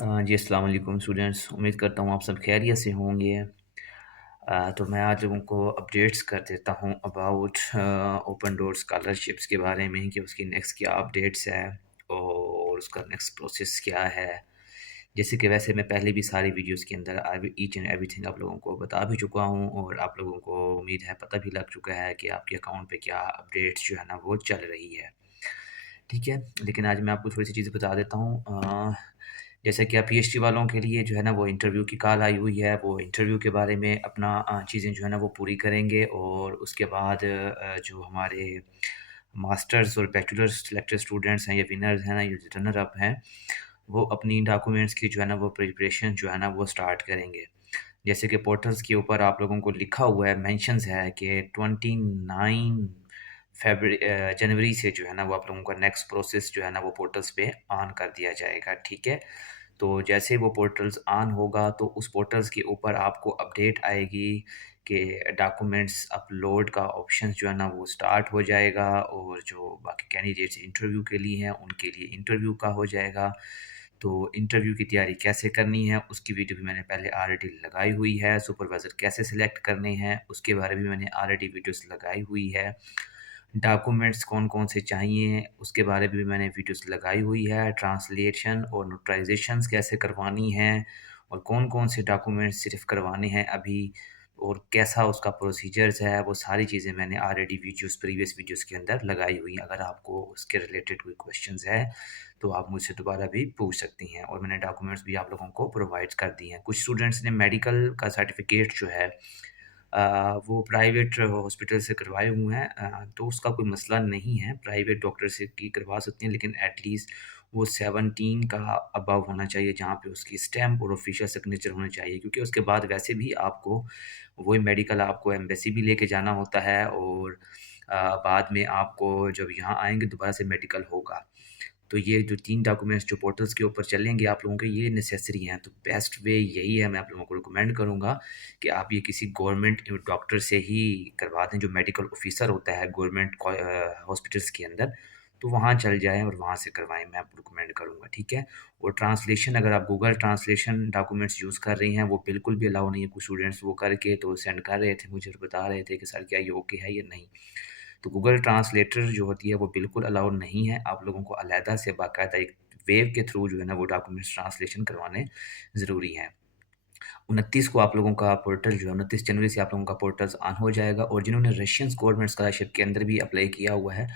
जी, अस्सलाम वालेकुम स्टूडेंट्स। उम्मीद करता हूँ आप सब खैरियत से होंगे। तो मैं आज लोगों को अपडेट्स कर देता हूँ अबाउट ओपन डोर स्कॉलरशिप्स के बारे में कि उसकी नेक्स्ट क्या अपडेट्स है और उसका नेक्स्ट प्रोसेस क्या है। जैसे कि वैसे मैं पहले भी सारी वीडियोस के अंदर ईच एंड एवरीथिंग आप लोगों को बता भी चुका हूँ और आप लोगों को उम्मीद है पता भी लग चुका है कि आपके अकाउंट पे क्या अपडेट्स जो है ना वो चल रही है। ठीक है, लेकिन आज मैं आपको थोड़ी-सी चीज़ें बता देता हूँ। जैसे कि अब पीएचडी वालों के लिए जो है ना वो इंटरव्यू की कॉल आई हुई है, वो इंटरव्यू के बारे में अपना चीज़ें जो है ना वो पूरी करेंगे और उसके बाद जो हमारे मास्टर्स और बैचलर्स सिलेक्टेड स्टूडेंट्स हैं या विनर्स हैं ना, या रनर अप हैं, वो अपनी डॉक्यूमेंट्स की जो है ना वो प्रिपरेशन जो है ना वो स्टार्ट करेंगे। जैसे कि पोर्टल्स के ऊपर आप लोगों को लिखा हुआ है, मेंशन्स है कि 29 जनवरी से जो है ना वो आप लोगों का नेक्स्ट प्रोसेस जो है ना वो पोर्टल्स पे ऑन कर दिया जाएगा, ठीक है? तो जैसे वो पोर्टल्स ऑन होगा तो उस पोर्टल्स के ऊपर आपको अपडेट आएगी कि डॉक्यूमेंट्स अपलोड का ऑप्शन जो है ना वो स्टार्ट हो जाएगा और जो बाकी कैंडिडेट्स इंटरव्यू के लिए हैं उनके लिए इंटरव्यू का हो जाएगा। तो इंटरव्यू की तैयारी कैसे करनी है उसकी वीडियो भी मैंने पहले ऑलरेडी लगाई हुई है। सुपरवाइज़र कैसे सिलेक्ट करने हैं उसके बारे में मैंने ऑलरेडी वीडियोस लगाई हुई है। डॉक्यूमेंट्स कौन-कौन से चाहिए उसके बारे में भी मैंने वीडियोस लगाई हुई है। ट्रांसलेशन और नोटराइज़ेशंस कैसे करवानी हैं और कौन-कौन से डॉक्यूमेंट्स सिर्फ़ करवाने हैं अभी और कैसा उसका प्रोसीजर्स है, वो सारी चीज़ें मैंने ऑलरेडी प्रीवियस वीडियोस के अंदर लगाई हुई हैं। अगर आपको उसके रिलेटेड कोई क्वेश्चन्स है, तो आप मुझसे दोबारा भी पूछ सकती हैं और मैंने डॉक्यूमेंट्स भी आप लोगों को प्रोवाइड कर दिए हैं। कुछ स्टूडेंट्स ने मेडिकल का सर्टिफ़िकेट जो है वो प्राइवेट हॉस्पिटल से करवाए हुए हैं, तो उसका कोई मसला नहीं है, प्राइवेट डॉक्टर से भी करवा सकते हैं, लेकिन एटलीस्ट वो 17 का अबव होना चाहिए, जहाँ पे उसकी स्टैम्प और ऑफिशियल सिग्नेचर होना चाहिए, क्योंकि उसके बाद वैसे भी आपको वही मेडिकल आपको एम्बेसी भी लेके जाना होता है और बाद में आपको जब यहाँ आएँगे दोबारा से मेडिकल होगा। तो ये जो 3 डॉक्यूमेंट्स जो पोर्टल्स के ऊपर चलेंगे आप लोगों के, ये नेसेसरी हैं। तो बेस्ट वे यही है, मैं आप लोगों को रिकमेंड करूँगा कि आप ये किसी गवर्नमेंट डॉक्टर से ही करवा दें, जो मेडिकल ऑफ़िसर होता है गवर्नमेंट हॉस्पिटल्स के अंदर, तो वहाँ चल जाएँ और वहाँ से करवाएँ, मैं आपको रिकमेंड करूँगा, ठीक है? और ट्रांसलेशन, अगर आप गूगल ट्रांसलेशन डॉक्यूमेंट्स यूज़ कर रही हैं, वो बिल्कुल भी अलाउ नहीं है। कुछ स्टूडेंट्स वो करके तो सेंड कर रहे थे, मुझे बता रहे थे कि सर क्या ये ओके है या नहीं? तो गूगल ट्रांसलेटर जो होती है वो बिल्कुल अलाउड नहीं है। आप लोगों को अलहदा से बाकायदा एक वेब के थ्रू जो है ना वो डॉक्यूमेंट्स ट्रांसलेशन करवाने ज़रूरी हैं। 29 को आप लोगों का पोर्टल जो है, 29 जनवरी से आप लोगों का पोर्टल्स ऑन हो जाएगा और जिन्होंने रशियन गवर्नमेंट स्कॉलरशिप के अंदर भी अप्लाई किया हुआ है,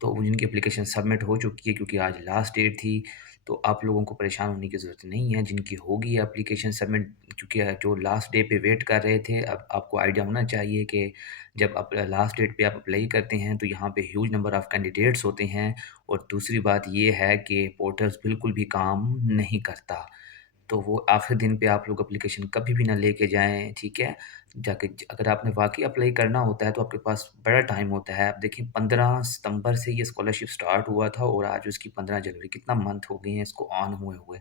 तो जिनकी एप्लीकेशन सबमिट हो चुकी है क्योंकि आज लास्ट डेट थी, तो आप लोगों को परेशान होने की ज़रूरत नहीं है। जिनकी होगी एप्लीकेशन सबमिट, क्योंकि जो लास्ट डे पे वेट कर रहे थे, अब आपको आइडिया होना चाहिए कि जब आप लास्ट डेट पे आप अप्लाई करते हैं, तो यहाँ पे ह्यूज नंबर ऑफ कैंडिडेट्स होते हैं और दूसरी बात ये है कि पोर्टल्स बिल्कुल भी काम नहीं करता। तो वो आखिरी दिन पे आप लोग एप्लीकेशन कभी भी ना लेके जाएँ, ठीक है? जाके अगर आपने वाक़ई अप्लाई करना होता है तो आपके पास बड़ा टाइम होता है। अब देखिए 15 सितंबर से ये स्कॉलरशिप स्टार्ट हुआ था और आज उसकी 15 जनवरी, कितना मंथ हो गए हैं इसको ऑन हुए हुए।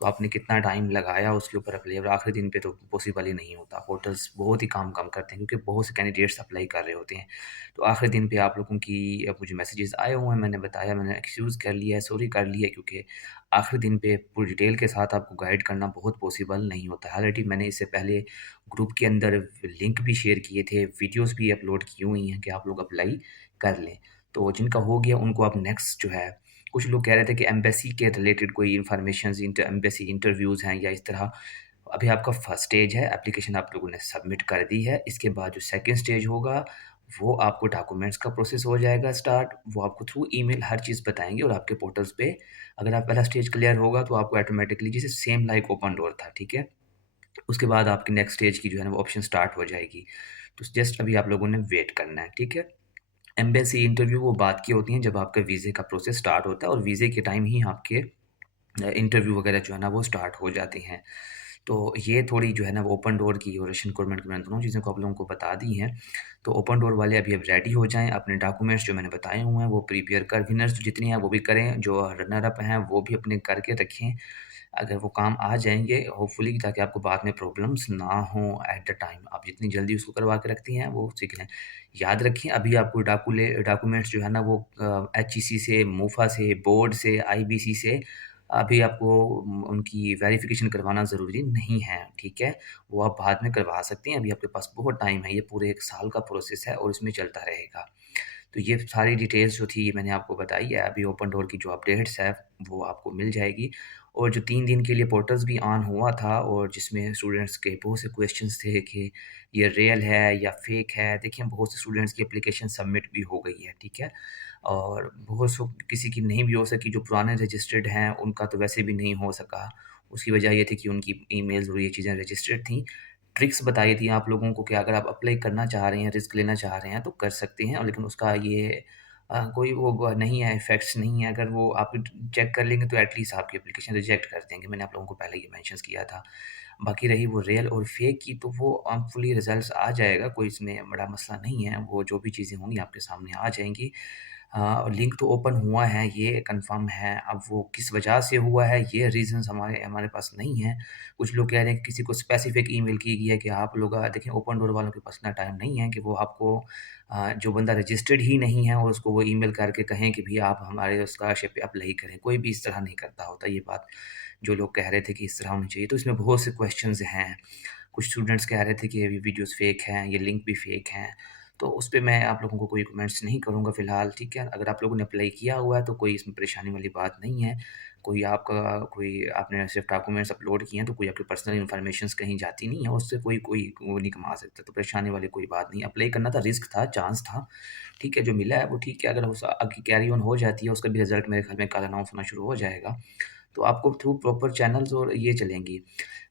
तो आपने कितना टाइम लगाया उसके ऊपर अप्लाई, और आखिरी दिन पे तो पॉसिबल ही नहीं होता। पोर्टल्स बहुत ही काम कम करते हैं क्योंकि बहुत से कैंडिडेट्स अप्लाई कर रहे होते हैं। तो आखिरी दिन पे आप लोगों की मुझे मैसेजेस आए हुए हैं, मैंने बताया, मैंने एक्सक्यूज़ कर लिया है, सॉरी कर लिया है, क्योंकि आखिरी दिन पे पूरी डिटेल के साथ आपको गाइड करना बहुत पॉसिबल नहीं होता है। ऑलरेडी मैंने इससे पहले ग्रुप के अंदर लिंक भी शेयर किए थे, वीडियोज़ भी अपलोड की हुई हैं कि आप लोग अप्लाई कर लें। तो जिनका हो गया उनको अब नेक्स्ट जो है, कुछ लोग कह रहे थे कि एम्बेसी के रिलेटेड कोई इन्फॉर्मेशंस, एम्बेसी इंटरव्यूज़ हैं या इस तरह। अभी आपका फर्स्ट स्टेज है, एप्लीकेशन आप लोगों ने सबमिट कर दी है। इसके बाद जो सेकंड स्टेज होगा, वो आपको डॉक्यूमेंट्स का प्रोसेस हो जाएगा स्टार्ट। वो आपको थ्रू ईमेल हर चीज़ बताएँगे और आपके पोर्टल्स पे अगर आप पहला स्टेज क्लियर होगा तो आपको ऑटोमेटिकली जैसे सेम लाइक ओपन डोर था, ठीक है? उसके बाद आपकी नेक्स्ट स्टेज की जो है ना वो ऑप्शन स्टार्ट हो जाएगी। तो जस्ट अभी आप लोगों ने वेट करना है, ठीक है? एम्बेसी इंटरव्यू वो बात की होती हैं जब आपका वीज़े का प्रोसेस स्टार्ट होता है और वीज़े के टाइम ही आपके इंटरव्यू वगैरह जो है ना वो स्टार्ट हो जाती हैं। तो ये थोड़ी जो है ना वो ओपन डोर की और रशियन गवर्नमेंट की, मैंने दोनों चीज़ें को आप लोगों को बता दी हैं। तो ओपन डोर वाले अभी अब रेडी हो जाएँ, अपने डॉक्यूमेंट्स जो मैंने बताए हुए हैं वो प्रिपेयर कर, विनर्स जितनी हैं वो भी करें, जो रनर अप हैं वो भी अपने करके रखें। अगर वो काम आ जाएँगे होपफुली, ताकि आपको बाद में प्रॉब्लम्स ना हों एट द टाइम। आप जितनी जल्दी उसको करवा के रखती हैं वो सीख लें। याद रखें अभी आपको डॉक्यूमेंट्स जो है ना वो एचईसी से, मूफा से, बोर्ड से, आईबीसी से अभी आपको उनकी वेरिफ़िकेशन करवाना ज़रूरी नहीं है, ठीक है? वो आप बाद में करवा सकते हैं, अभी आपके पास बहुत टाइम है, ये पूरे 1 साल का प्रोसेस है और इसमें चलता रहेगा। तो ये सारी डिटेल्स जो थी ये मैंने आपको बताई है, अभी ओपन डोर की जो अपडेट्स है वो आपको मिल जाएगी और जो 3 दिन के लिए पोर्टल्स भी ऑन हुआ था और जिसमें स्टूडेंट्स के बहुत से क्वेश्चंस थे कि ये रियल है या फेक है। देखिए बहुत से स्टूडेंट्स की एप्लीकेशन सबमिट भी हो गई है, ठीक है? और बहुत सो किसी की नहीं भी हो सकी, जो पुराने रजिस्टर्ड हैं उनका तो वैसे भी नहीं हो सका। उसकी वजह ये थी कि उनकी ईमेल्स और ये चीज़ें रजिस्टर्ड थी। ट्रिक्स बताई थी आप लोगों को कि अगर आप अप्लाई करना चाह रहे हैं, रिस्क लेना चाह रहे हैं तो कर सकते हैं और लेकिन उसका ये कोई वो नहीं है, इफ़ेक्ट्स नहीं है। अगर वो आप चेक कर लेंगे तो एटलीस्ट आपकी एप्लीकेशन रिजेक्ट कर देंगे। मैंने आप लोगों को पहले ये मेंशन्स किया था। बाकी रही वो रियल और फेक की तो वो फुली रिज़ल्ट्स आ जाएगा, कोई इसमें बड़ा मसला नहीं है। वो जो भी चीज़ें होंगी आपके सामने आ जाएँगी। लिंक तो ओपन हुआ है, ये कन्फ़र्म है। अब वो किस वजह से हुआ है, ये रीज़न्स हमारे हमारे पास नहीं है। कुछ लोग कह रहे हैं कि किसी को स्पेसिफ़िक ईमेल की गई है कि आप लोग देखिए ओपन डोर वालों के पास इतना टाइम नहीं है कि वो आपको जो बंदा रजिस्टर्ड ही नहीं है और उसको वो ईमेल करके कहें कि भई आप हमारे स्कॉलरशिप पे अप्लाई करें। कोई भी इस तरह नहीं करता होता ये बात, जो लोग कह रहे थे कि इस तरह होनी चाहिए। तो इसमें बहुत से क्वेश्चन्स हैं। कुछ स्टूडेंट्स कह रहे थे कि ये वीडियोज़ फ़ेक हैं, ये लिंक भी फ़ेक हैं। तो उस पे मैं आप लोगों को कोई कमेंट्स नहीं करूँगा फ़िलहाल, ठीक है? अगर आप लोगों ने अप्लाई किया हुआ है तो कोई इसमें परेशानी वाली बात नहीं है। कोई आपने सिर्फ़ डॉक्यूमेंट्स अपलोड किए हैं तो कोई आपकी पर्सनल इन्फॉर्मेशंस कहीं जाती नहीं है, उससे कोई कोई वो नहीं कमा सकता, तो परेशानी वाली कोई बात नहीं है। अप्लाई करना था, रिस्क था, चांस था, ठीक है? जो मिला है वो ठीक है, अगर उस आगे कैरी ऑन हो जाती है, उसका भी रिज़ल्ट मेरे ख़्याल में कल अनाउंस होना शुरू हो जाएगा। तो आपको थ्रू प्रॉपर चैनल्स और ये चलेंगी।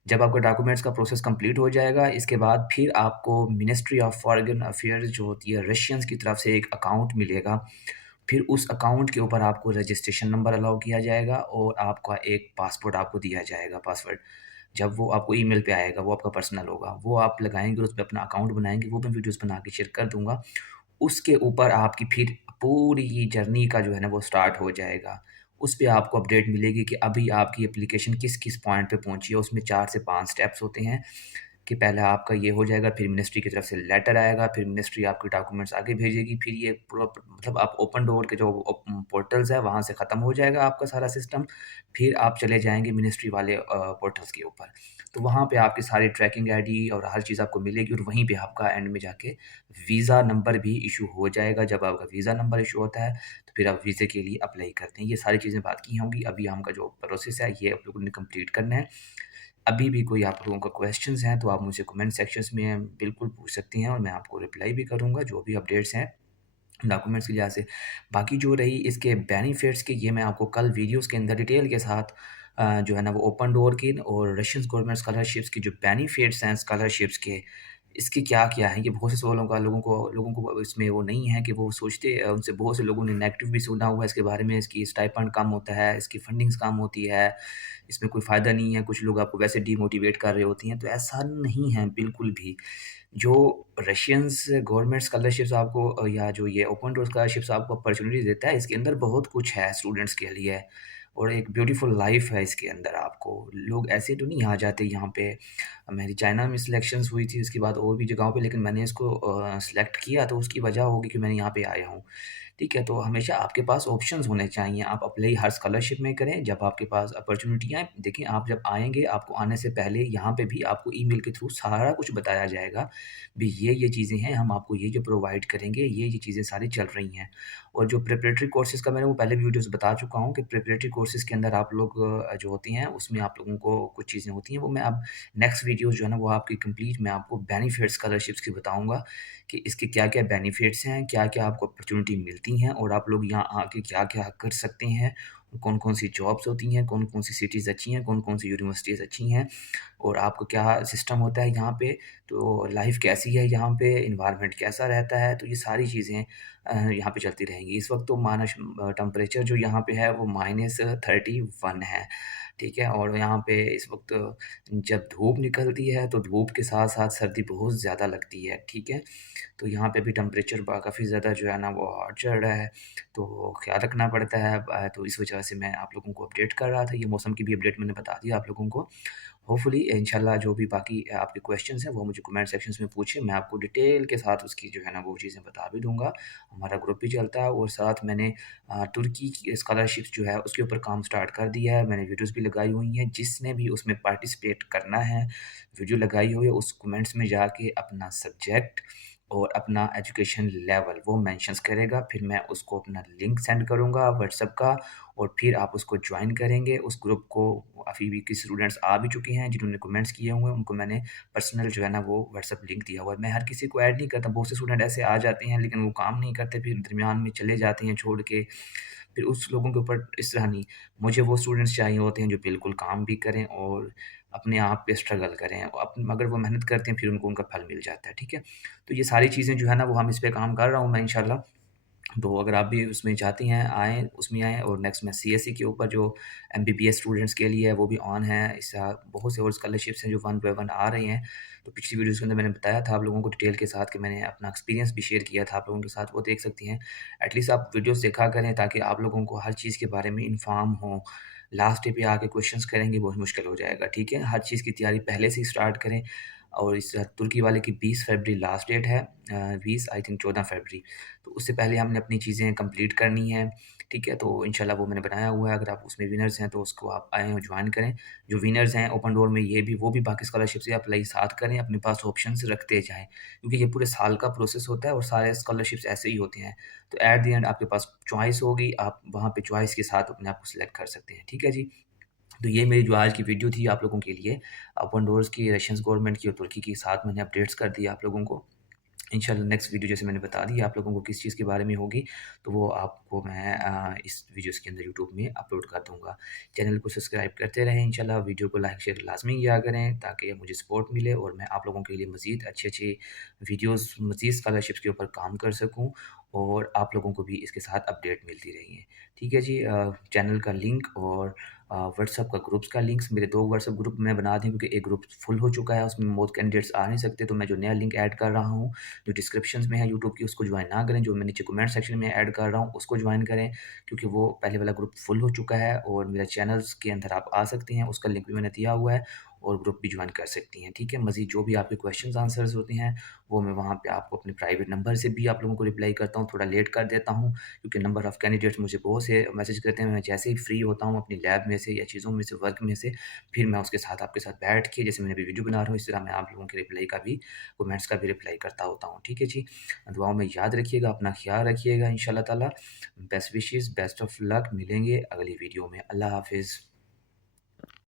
जब आपका डॉक्यूमेंट्स का प्रोसेस कंप्लीट हो जाएगा, इसके बाद फिर आपको मिनिस्ट्री ऑफ फॉरेन अफेयर्स जो होती है रशियंस की तरफ से एक अकाउंट मिलेगा। फिर उस अकाउंट के ऊपर आपको रजिस्ट्रेशन नंबर अलाउ किया जाएगा और आपका एक पासपोर्ट आपको दिया जाएगा, पासवर्ड। जब वो आपको ईमेल पे आएगा, वो आपका पर्सनल होगा, वो आप लगाएँगे और उसपे अपना अकाउंट बनाएँगे, वो मैं वीडियोज़ बना के शेयर कर दूँगा। उसके ऊपर आपकी फिर पूरी जर्नी का जो है ना वो स्टार्ट हो जाएगा। उस पे आपको अपडेट मिलेगी कि अभी आपकी एप्लीकेशन किस-किस पॉइंट पे पहुँची है। उसमें 4 से 5 स्टेप्स होते हैं कि पहले आपका ये हो जाएगा, फिर मिनिस्ट्री की तरफ से लेटर आएगा, फिर मिनिस्ट्री आपके डॉक्यूमेंट्स आगे भेजेगी, फिर ये मतलब आप ओपन डोर के जो पोर्टल्स है वहाँ से ख़त्म हो जाएगा आपका सारा सिस्टम। फिर आप चले जाएँगे मिनिस्ट्री वाले पोर्टल्स के ऊपर। तो वहाँ पे आपकी सारी ट्रैकिंग आईडी और हर चीज़ आपको मिलेगी और वहीं पे आपका एंड में जाके वीज़ा नंबर भी इश्यू हो जाएगा। जब आपका वीज़ा नंबर इश्यू होता है, तो फिर आप वीज़े के लिए अप्लाई करते हैं। ये सारी चीज़ें बात की होंगी। अभी हमका जो प्रोसेस है, ये आप लोगों ने कंप्लीट करना है। अभी भी कोई आप लोगों का क्वेश्चंस हैं, तो आप मुझसे कमेंट सेक्शंस में बिल्कुल पूछ सकती हैं और मैं आपको रिप्लाई भी करूँगा, जो भी अपडेट्स हैं डॉक्यूमेंट्स के लिहाज़ से। बाकी जो रही इसके बेनिफिट्स की, ये मैं आपको कल वीडियोज़ के अंदर डिटेल के साथ जो है ना वो ओपन डोर की और रशियन गवर्नमेंट स्कॉलरशिप्स की जो बेनिफिट्स हैं स्कॉलरशिप्स के, इसके क्या-क्या हैं, ये बहुत से सवालों का लोगों को इसमें वो नहीं है कि वो सोचते उनसे बहुत से लोगों ने नेगेटिव भी सुना हुआ है इसके बारे में, इसकी स्टाइपेंड कम होता है, इसकी फंडिंग्स कम होती है, इसमें कोई फ़ायदा नहीं है, कुछ लोग आपको वैसे डीमोटिवेट कर रहे होती हैं, तो ऐसा नहीं है बिल्कुल भी। जो रशियंस गवर्नमेंट स्कॉलरशिप्स आपको या जो ये ओपन डोर स्कॉलरशिप्स आपको अपॉर्च्युनिटी देता है, इसके अंदर बहुत कुछ है स्टूडेंट्स के लिए और एक ब्यूटीफुल लाइफ है इसके अंदर आपको। लोग ऐसे तो नहीं आ जाते यहाँ पे। मेरी चाइना में सिलेक्शंस हुई थी, उसके बाद और भी जगहों पे, लेकिन मैंने इसको सेलेक्ट किया तो उसकी वजह होगी कि मैंने यहाँ पे आया हूँ। ठीक है? तो हमेशा आपके पास ऑप्शंस होने चाहिए। आप अप्लाई हर स्कॉलरशिप में करें, जब आपके पास अपॉर्च्युनिटियाँ देखिए, आप जब आएँगे, आपको आने से पहले यहाँ पे भी आपको ईमेल के थ्रू सारा कुछ बताया जाएगा। भी ये चीज़ें हैं, हम आपको ये प्रोवाइड करेंगे, ये चीज़ें सारी चल रही हैं। और जो प्रिपरेटरी कोर्सेज़ का मैंने वो पहले भी वीडियोज़ बता चुका हूँ कि प्रिपरेटरी कोर्सेज़ के अंदर आप लोग जो होती हैं, उसमें आप लोगों को कुछ चीज़ें होती हैं, वो मैं अब नेक्स्ट वीडियोज़ जो है ना, वो आपकी कंप्लीट मैं आपको बेनिफिट्स स्कॉलरशिप्स की बताऊँगा कि इसके क्या-क्या बेनिफिट्स हैं, क्या-क्या आपको अपॉर्च्युनिटी मिलती हैं और आप लोग यहाँ आके क्या-क्या कर सकते हैं। कौन-कौन सी जॉब्स होती हैं, कौन-कौन सी सिटीज़ अच्छी हैं, कौन-कौन सी यूनिवर्सिटीज़ अच्छी हैं और आपको क्या सिस्टम होता है यहाँ पे, तो लाइफ़ कैसी है यहाँ पे, एनवायरनमेंट कैसा रहता है, तो ये सारी चीज़ें यहाँ पे चलती रहेंगी। इस वक़्त तो टेम्परेचर जो यहाँ पे है वो -31 है, ठीक है? और यहाँ पे इस वक़्त जब धूप निकलती है तो धूप के साथ-साथ सर्दी बहुत ज़्यादा लगती है, ठीक है? तो यहाँ पे भी टेम्परेचर काफ़ी ज़्यादा जो है ना वो हॉट चल रहा है, तो ख़्याल रखना पड़ता है। तो इस वजह से मैं आप लोगों को अपडेट कर रहा था, ये मौसम की भी अपडेट मैंने बता दी आप लोगों को। होपफुली इंशाल्लाह जो भी बाकी आपके क्वेश्चंस हैं वो मुझे कमेंट सेक्शंस में पूछें, मैं आपको डिटेल के साथ उसकी जो है ना वो चीज़ें बता भी दूँगा। हमारा ग्रुप भी चलता है और साथ मैंने तुर्की की स्कॉलरशिप्स जो है उसके ऊपर काम स्टार्ट कर दिया है। मैंने वीडियोज़ भी लगाई हुई हैं, जिसने भी उसमें पार्टिसिपेट करना है, वीडियो लगाई हुई है, उस कमेंट्स में जाके अपना सब्जेक्ट और अपना एजुकेशन लेवल वो मेंशन्स करेगा। फिर मैं उसको अपना लिंक सेंड करूँगा व्हाट्सएप का और फिर आप उसको जॉइन करेंगे। उस ग्रुप को अभी भी कुछ स्टूडेंट्स आ भी चुके हैं जिन्होंने कमेंट्स किए हुए हैं, उनको मैंने पर्सनल जो है ना वो व्हाट्सएप लिंक दिया हुआ है। मैं हर किसी को ऐड नहीं करता, बहुत से स्टूडेंट ऐसे आ जाते हैं लेकिन वो काम नहीं करते, फिर दरमियान में चले जाते हैं छोड़ के। फिर उस लोगों के ऊपर इस तरह नहीं, मुझे वो स्टूडेंट्स चाहिए होते हैं जो बिल्कुल काम भी करें और अपने आप पे स्ट्रगल करें। अगर वो मेहनत करते हैं फिर उनको उनका फल मिल जाता है, ठीक है? तो ये सारी चीज़ें जो है ना वो हम इस पे काम कर रहा हूँ मैं इंशाल्लाह। तो अगर आप भी उसमें चाहती हैं आएँ, उसमें आएँ और नेक्स्ट मैं सीएसई के ऊपर जो एमबीबीएस स्टूडेंट्स के लिए है वो भी ऑन है। इससे बहुत से और स्कॉलरशिप्स हैं जो 1 बाय 1 आ रही हैं। तो पिछली वीडियोज़ के अंदर मैंने बताया था आप लोगों को डिटेल के साथ कि मैंने अपना एक्सपीरियंस भी शेयर किया था आप लोगों के साथ, वो देख सकती हैं। एटलीस्ट आप वीडियोज़ देखा करें ताकि आप लोगों को हर चीज़ के बारे में इन्फॉर्म हो। लास्ट डे पे आके क्वेश्चंस करेंगे बहुत मुश्किल हो जाएगा, ठीक है? हर चीज़ की तैयारी पहले से ही स्टार्ट करें और इस तुर्की वाले की 20 फरवरी लास्ट डेट है, 20 आई थिंक 14 फरवरी। तो उससे पहले हमने अपनी चीज़ें कंप्लीट करनी है, ठीक है? तो इंशाल्लाह वो मैंने बनाया हुआ है, अगर आप उसमें विनर्स हैं तो उसको आप आएँ और जॉइन करें। जो विनर्स हैं ओपन डोर में ये भी वो भी बाकी स्कॉलरशिप से अप्लाई साथ करें, अपने पास ऑप्शंस रखते जाएँ, क्योंकि ये पूरे साल का प्रोसेस होता है और सारे स्कॉलरशिप्स ऐसे ही होते हैं। तो एट द एंड आपके पास चॉइस होगी, आप वहाँ पे चॉइस के साथ अपने आप को सिलेक्ट कर सकते हैं, ठीक है जी? तो ये मेरी जो आज की वीडियो थी आप लोगों के लिए, ओपन डोर्स की, रशियन गवर्नमेंट की और तुर्की के साथ मैंने अपडेट्स कर दिए आप लोगों को। इंशाल्लाह नेक्स्ट वीडियो जैसे मैंने बता दी आप लोगों को किस चीज़ के बारे में होगी, तो वो आपको मैं इस वीडियोज़ के अंदर यूट्यूब में अपलोड कर दूँगा। चैनल को सब्सक्राइब करते रहें इंशाल्लाह, वीडियो को लाइक शेयर लाज़मी किया करें ताकि मुझे सपोर्ट मिले और मैं आप लोगों के लिए मज़ीद अच्छे-अच्छे वीडियोज़, मज़ीद स्कॉलरशिप्स के ऊपर काम कर सकूँ और आप लोगों को भी इसके साथ अपडेट मिलती रही है। ठीक है जी, चैनल का लिंक और व्हाट्सएप का ग्रुप्स का लिंक्स, मेरे 2 व्हाट्सएप ग्रुप मैं बना दी क्योंकि एक ग्रुप फुल हो चुका है, उसमें बहुत कैंडिडेट्स आ नहीं सकते, तो मैं जो नया लिंक ऐड कर रहा हूँ, जो डिस्क्रिप्शंस में है यूट्यूब की उसको ज्वाइन ना करें, जो मैं नीचे कमेंट सेक्शन में ऐड कर रहा हूँ उसको ज्वाइन करें, क्योंकि वो पहले वाला ग्रुप फुल हो चुका है और मेरा चैनल्स के अंदर आप आ सकती हैं, उसका लिंक भी मैंने दिया हुआ है और ग्रुप भी ज्वाइन कर सकती हैं, ठीक है? मज़ीद जो भी आपके क्वेश्चंस आंसर्स होते हैं, वो मैं वहाँ पे आपको अपने प्राइवेट नंबर से भी आप लोगों को रिप्लाई करता हूँ, थोड़ा लेट कर देता हूँ क्योंकि नंबर ऑफ़ कैंडिडेट्स मुझे बहुत से मैसेज करते हैं, मैं जैसे ही फ्री होता हूँ अपनी लैब में से या चीज़ों में से, वर्क में से, फिर मैं उसके साथ आपके साथ बैठ के जैसे मैंने अभी वीडियो बना रहा हूँ, इस तरह मैं आप लोगों के रिप्लाई का भी, कमेंट्स का भी रिप्लाई करता होता हूँ, ठीक है जी? दुआओं में याद रखिएगा, अपना ख़्याल रखिएगा इंशाल्लाह ताला। Best wishes, best of luck, मिलेंगे अगली वीडियो में। अल्लाह हाफ़िज़।